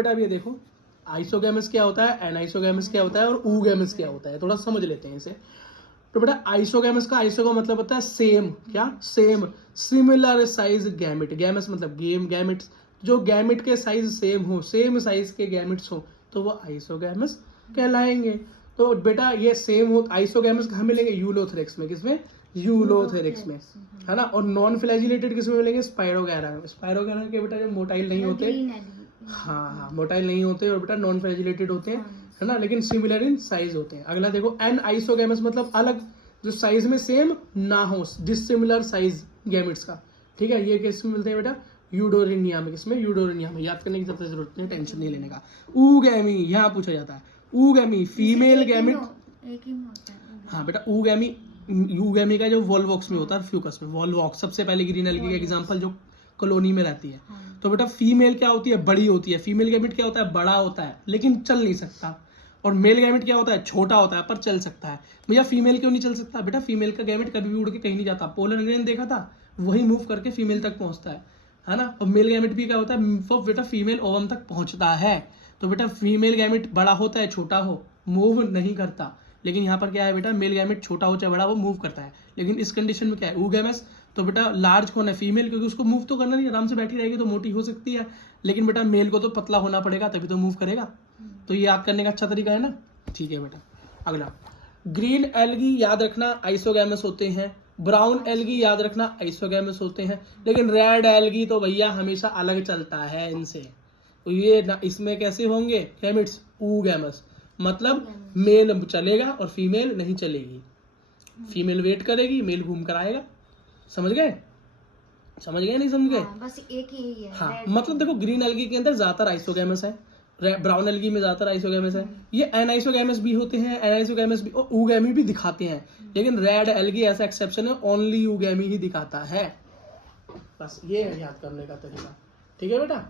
बेटा अब ये देखो, आइसोगैमस क्या होता है, एनाइसोगैमस क्या होता है और ऊगैमस क्या होता है, थोड़ा समझ लेते हैं इसे। तो बेटा आइसोगैमस का आइसो का मतलब होता है सेम, क्या same, similar size gamete, gamos मतलब गैमेट्स, जो गैमेट के साइज सेम हो, सेम साइज के गैमेट्स हो तो वो आइसोगैमस कहलाएंगे। तो बेटा ये सेम हो, आइसोगैमस कहाँ मिलेंगे, यूलोथेरिक्स में, किसमें, यूलोथेरिक्स में, है ना। और नॉन फ्लैजिलेटेड किसमें मिलेंगे, स्पायरोगैरा में। स्पायरोगैरा के बेटा जो मोटाइल नहीं होते, हाँ मोटाइल नहीं होते और बेटा नॉन फ्लैजिलेटेड होते हैं, है ना, लेकिन सिमिलर इन साइज होते हैं। अगला देखो एन आइसोगैमस मतलब अलग, जो साइज में सेम ना हो, डिसिमिलर साइज गैमेट्स का, ठीक है। ये किस में मिलते हैं बेटा, यूडोरिनिया में, किसमें, यूडोरिनिया में। याद करने की ज्यादा जरूरत नहीं, टेंशन नहीं लेने का। ऊगैमी यहाँ पूछा जाता है, ऊगैमी फीमेल गैमेट, हाँ बेटा ऊगैमी, यूगैमी का जो वॉल्वॉक्स में होता है, फ्यूकस में, वॉल्वॉक्स सबसे पहले ग्रीन एल्गी का एग्जांपल जो कॉलोनी में रहती है। तो बेटा फीमेल क्या होती है, बड़ी होती है। फीमेल गैमेट क्या होता है, बड़ा होता है लेकिन चल नहीं सकता। और मेल गैमेट क्या होता है, छोटा होता है पर चल सकता है। भैया फीमेल क्यों नहीं चल सकता, बेटा फीमेल का गैमेट कभी भी उड़ के कहीं नहीं जाता। पोलन ग्रेन देखा था, वही मूव करके फीमेल तक पहुंचता है ना। और मेल गैमेट भी क्या होता है, वो बेटा फीमेल ओवम तक पहुंचता है। तो बेटा फीमेल गैमेट बड़ा होता है छोटा हो, मूव नहीं करता। लेकिन यहाँ पर क्या है बेटा, मेल गैमेट छोटा हो चाहे बड़ा, वो मूव करता है। लेकिन इस कंडीशन में क्या है, ऊगैमस, तो बेटा लार्ज कौन है, फीमेल, क्योंकि उसको मूव तो करना नहीं, आराम से बैठी रहेगी तो मोटी हो सकती है। लेकिन बेटा मेल को तो पतला होना पड़ेगा तभी तो मूव करेगा। तो ये याद करने का अच्छा तरीका है ना, ठीक है बेटा। अगला ग्रीन एल्गी याद रखना आइसोगैमस होते हैं, ब्राउन एल्गी याद रखना आइसोगैमस होते हैं, लेकिन रेड एल्गी तो भैया हमेशा अलग चलता है इनसे। तो ये ना, इसमें कैसे होंगे गैमेट्स, ऊगैमस, मतलब मेल चलेगा और फीमेल नहीं चलेगी। फीमेल वेट करेगी, मेल घूम कर आएगा। समझ गए, समझ गए नहीं समझ गए, बस एक ही है। हाँ मतलब देखो ग्रीन एल्गी के अंदर ज्यादातर आइसोगैमस है, ब्राउन एल्गी में ज्यादातर आइसोगैमस है। ये एनाइसोगैमस भी होते हैं, एनाइसोगैमस भी और ऊगैमी भी दिखाते हैं। लेकिन रेड एल्गी ऐसा एक्सेप्शन है, ओनली ऊगैमी ही दिखाता है। बस ये याद करने का तरीका, ठीक है बेटा।